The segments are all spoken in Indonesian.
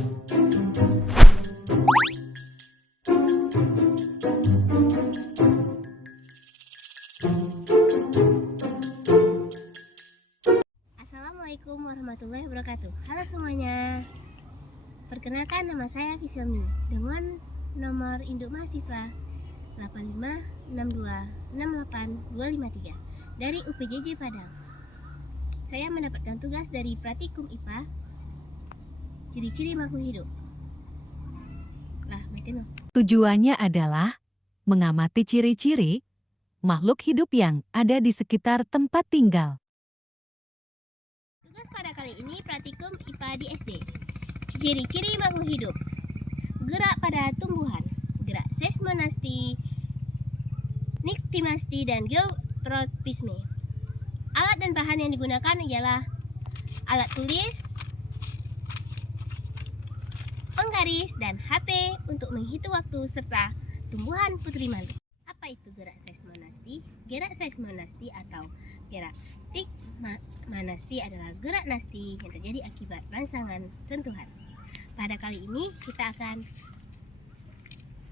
Assalamualaikum warahmatullahi wabarakatuh. Halo semuanya. Perkenalkan, nama saya Fiselmi dengan nomor induk mahasiswa 856268253 dari UPJJ Padang. Saya mendapatkan tugas dari Praktikum IPA ciri-ciri makhluk hidup. Tujuannya adalah mengamati ciri-ciri makhluk hidup yang ada di sekitar tempat tinggal. Tugas pada kali ini Praktikum IPA di SD. Ciri-ciri makhluk hidup. Gerak pada tumbuhan, gerak seismonasti, niktimasti, dan geotropisme. Alat dan bahan yang digunakan ialah alat tulis, penggaris, dan HP untuk menghitung waktu serta tumbuhan putri malu. Apa itu gerak seismonasti? Gerak seismonasti atau gerak tikmanasti adalah gerak nasti yang terjadi akibat rangsangan sentuhan. Pada kali ini kita akan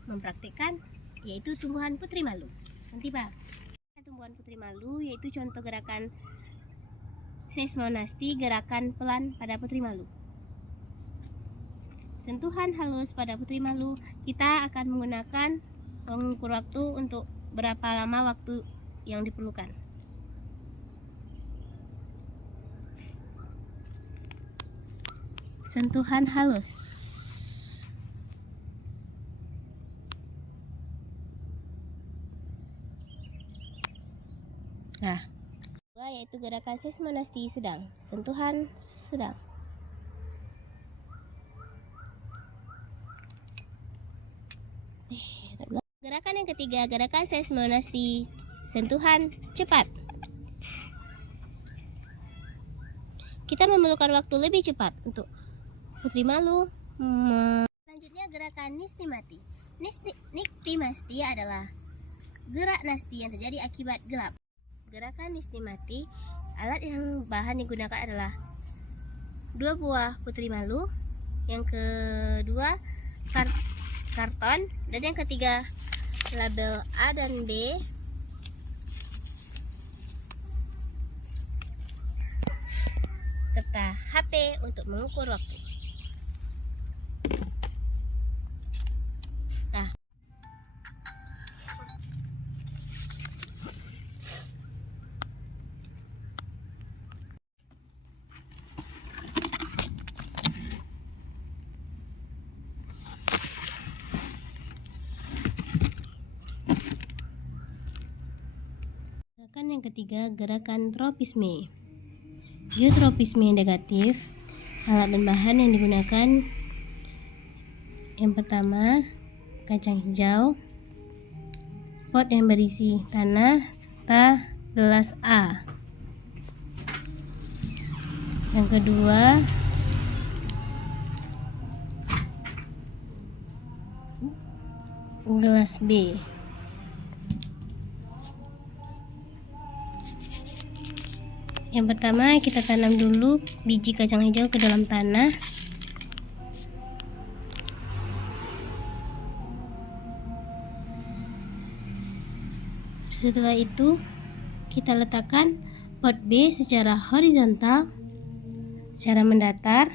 mempraktikkan yaitu tumbuhan putri malu. Nanti Pak, tumbuhan putri malu yaitu contoh gerakan seismonasti, gerakan pelan pada putri malu. Sentuhan halus pada putri malu, kita akan menggunakan pengukur waktu untuk berapa lama waktu yang diperlukan. Sentuhan halus. Nah, yaitu gerakan seismonasti sedang, sentuhan sedang. Gerakan yang ketiga, gerakan seismonasti sentuhan cepat. Kita memerlukan waktu lebih cepat untuk putri malu. Selanjutnya gerakan nistimati. Niktimasti adalah gerak nasti yang terjadi akibat gelap. Gerakan nistimati, alat yang bahan digunakan adalah 2 buah putri malu, yang kedua karton, dan yang ketiga label A dan B, serta HP untuk mengukur waktu. Nah, gerakan yang ketiga, gerakan tropisme. Geotropisme negatif, alat dan bahan yang digunakan yang pertama kacang hijau, pot yang berisi tanah, serta gelas A. Yang kedua gelas B. Yang pertama kita tanam dulu biji kacang hijau ke dalam tanah. Setelah itu kita letakkan pot B secara horizontal, secara mendatar.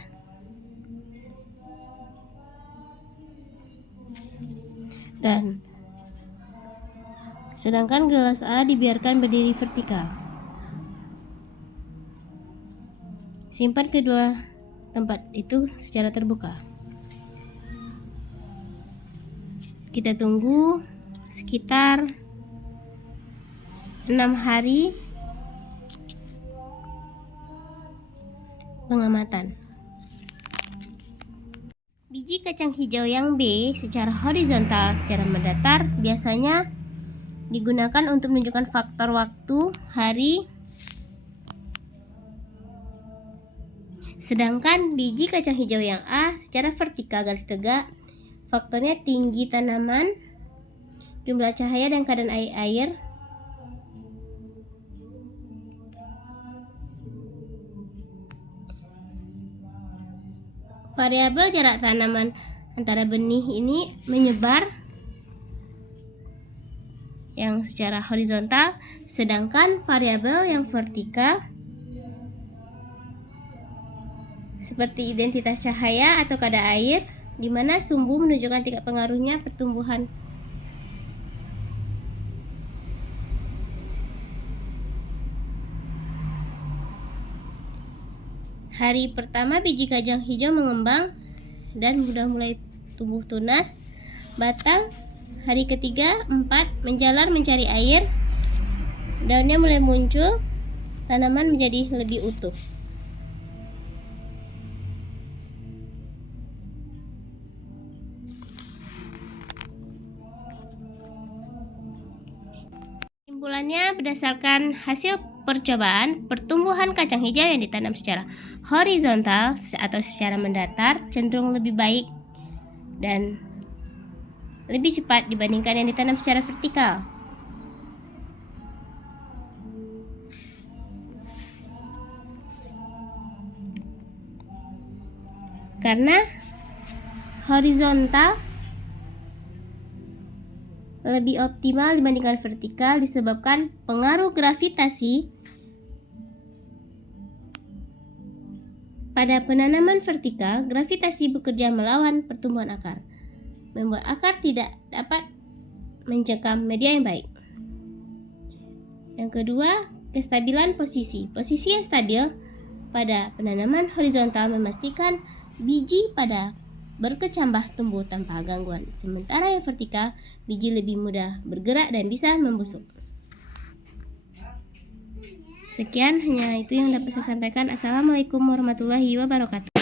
Dan sedangkan gelas A dibiarkan berdiri vertikal. Simpan kedua tempat itu secara terbuka. Kita tunggu sekitar 6 hari pengamatan. Biji kacang hijau yang B secara horizontal, secara mendatar biasanya digunakan untuk menunjukkan faktor waktu, hari. Sedangkan biji kacang hijau yang A secara vertikal garis tegak, faktornya tinggi tanaman, jumlah cahaya, dan keadaan air. variabel jarak tanaman antara benih ini menyebar yang secara horizontal, sedangkan variabel yang vertikal seperti identitas cahaya atau kadar air, di mana sumbu menunjukkan tingkat pengaruhnya pertumbuhan. Hari pertama biji kacang hijau mengembang dan sudah mulai tumbuh tunas. Batang hari ketiga, 4 menjalar mencari air. Daunnya mulai muncul, tanaman menjadi lebih utuh. Kesimpulannya, berdasarkan hasil percobaan, pertumbuhan kacang hijau yang ditanam secara horizontal atau secara mendatar cenderung lebih baik dan lebih cepat dibandingkan yang ditanam secara vertikal. Karena horizontal lebih optimal dibandingkan vertikal disebabkan pengaruh gravitasi pada penanaman vertikal. Gravitasi bekerja melawan pertumbuhan akar, membuat akar tidak dapat mencengkam media yang baik. Yang kedua, kestabilan posisi. Posisi yang stabil pada penanaman horizontal memastikan biji pada berkecambah tumbuh tanpa gangguan. Sementara yang vertikal, biji lebih mudah bergerak dan bisa membusuk. Sekian, hanya itu yang dapat saya sampaikan. Assalamualaikum warahmatullahi wabarakatuh.